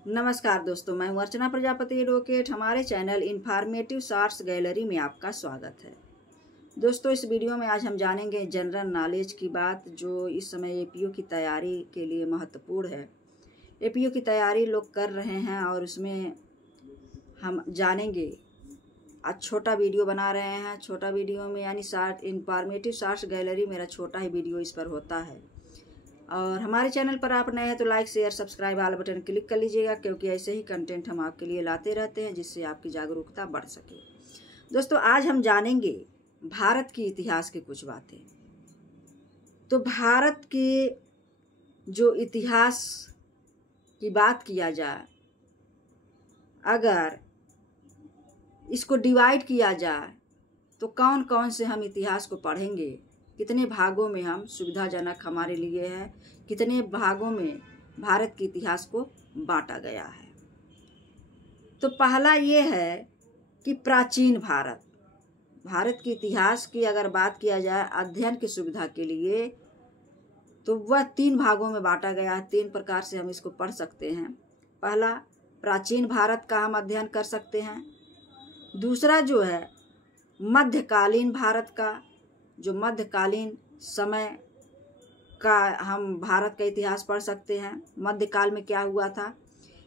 नमस्कार दोस्तों, मैं हूं अर्चना प्रजापति एडवोकेट। हमारे चैनल इन्फॉर्मेटिव शॉर्ट्स गैलरी में आपका स्वागत है। दोस्तों, इस वीडियो में आज हम जानेंगे जनरल नॉलेज की बात जो इस समय एपीओ की तैयारी के लिए महत्वपूर्ण है। एपीओ की तैयारी लोग कर रहे हैं और उसमें हम जानेंगे। आज छोटा वीडियो बना रहे हैं। छोटा वीडियो में यानी इन्फॉर्मेटिव शॉर्ट्स गैलरी मेरा छोटा ही वीडियो इस पर होता है। और हमारे चैनल पर आप नए हैं तो लाइक शेयर सब्सक्राइब वाला बटन क्लिक कर लीजिएगा, क्योंकि ऐसे ही कंटेंट हम आपके लिए लाते रहते हैं जिससे आपकी जागरूकता बढ़ सके। दोस्तों, आज हम जानेंगे भारत की इतिहास की कुछ बातें। तो भारत के जो इतिहास की बात किया जाए, अगर इसको डिवाइड किया जाए तो कौन कौन से हम इतिहास को पढ़ेंगे, कितने भागों में हम सुविधाजनक हमारे लिए है, कितने भागों में भारत के इतिहास को बांटा गया है। तो पहला ये है कि प्राचीन भारत के इतिहास की अगर बात किया जाए अध्ययन की सुविधा के लिए, तो वह 3 भागों में बांटा गया है। 3 प्रकार से हम इसको पढ़ सकते हैं। पहला, प्राचीन भारत का हम अध्ययन कर सकते हैं। दूसरा जो है मध्यकालीन भारत का, जो मध्यकालीन समय का हम भारत का इतिहास पढ़ सकते हैं, मध्यकाल में क्या हुआ था।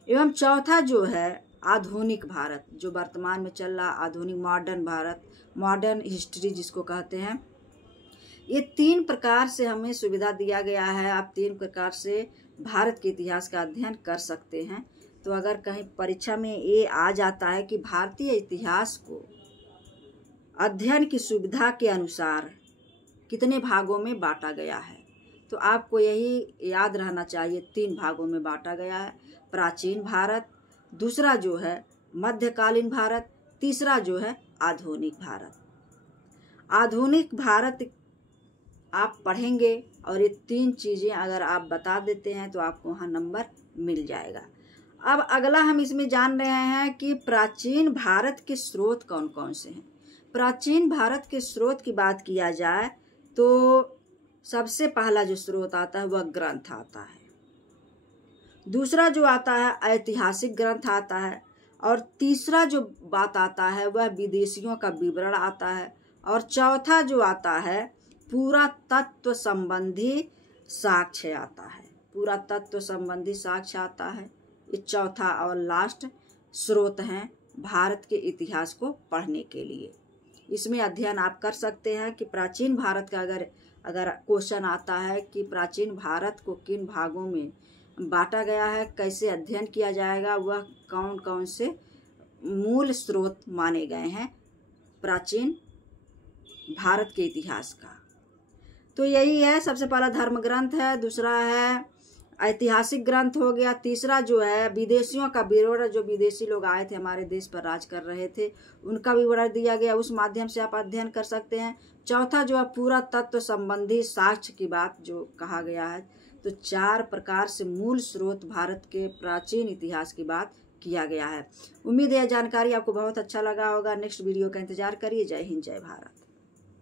एवं चौथा जो है आधुनिक भारत, जो वर्तमान में चल रहा आधुनिक मॉडर्न भारत, मॉडर्न हिस्ट्री जिसको कहते हैं। ये 3 प्रकार से हमें सुविधा दिया गया है। आप 3 प्रकार से भारत के इतिहास का अध्ययन कर सकते हैं। तो अगर कहीं परीक्षा में ये आ जाता है कि भारतीय इतिहास को अध्ययन की सुविधा के अनुसार कितने भागों में बांटा गया है, तो आपको यही याद रहना चाहिए 3 भागों में बांटा गया है। प्राचीन भारत, दूसरा जो है मध्यकालीन भारत, तीसरा जो है आधुनिक भारत। आधुनिक भारत आप पढ़ेंगे और ये 3 चीज़ें अगर आप बता देते हैं तो आपको वहाँ नंबर मिल जाएगा। अब अगला हम इसमें जान रहे हैं कि प्राचीन भारत के स्रोत कौन कौन से हैं। प्राचीन भारत के स्रोत की बात किया जाए तो सबसे पहला जो स्रोत आता है वह ग्रंथ आता है। दूसरा जो आता है ऐतिहासिक ग्रंथ आता है। और तीसरा जो बात आता है वह विदेशियों का विवरण आता है। और चौथा जो आता है पुरातत्व संबंधी साक्ष्य आता है। पुरातत्व संबंधी साक्ष्य आता है। ये चौथा और लास्ट स्रोत हैं भारत के इतिहास को पढ़ने के लिए। इसमें अध्ययन आप कर सकते हैं कि प्राचीन भारत का अगर क्वेश्चन आता है कि प्राचीन भारत को किन भागों में बांटा गया है, कैसे अध्ययन किया जाएगा, वह कौन कौन से मूल स्रोत माने गए हैं प्राचीन भारत के इतिहास का। तो यही है, सबसे पहला धर्म ग्रंथ है, दूसरा है ऐतिहासिक ग्रंथ हो गया, तीसरा जो है विदेशियों का विवरण, जो विदेशी लोग आए थे हमारे देश पर राज कर रहे थे उनका विवरण दिया गया, उस माध्यम से आप अध्ययन कर सकते हैं। चौथा जो है पुरातत्व संबंधी साक्ष्य की बात जो कहा गया है। तो 4 प्रकार से मूल स्रोत भारत के प्राचीन इतिहास की बात किया गया है। उम्मीद है जानकारी आपको बहुत अच्छा लगा होगा। नेक्स्ट वीडियो का इंतजार करिए। जय हिंद, जय भारत।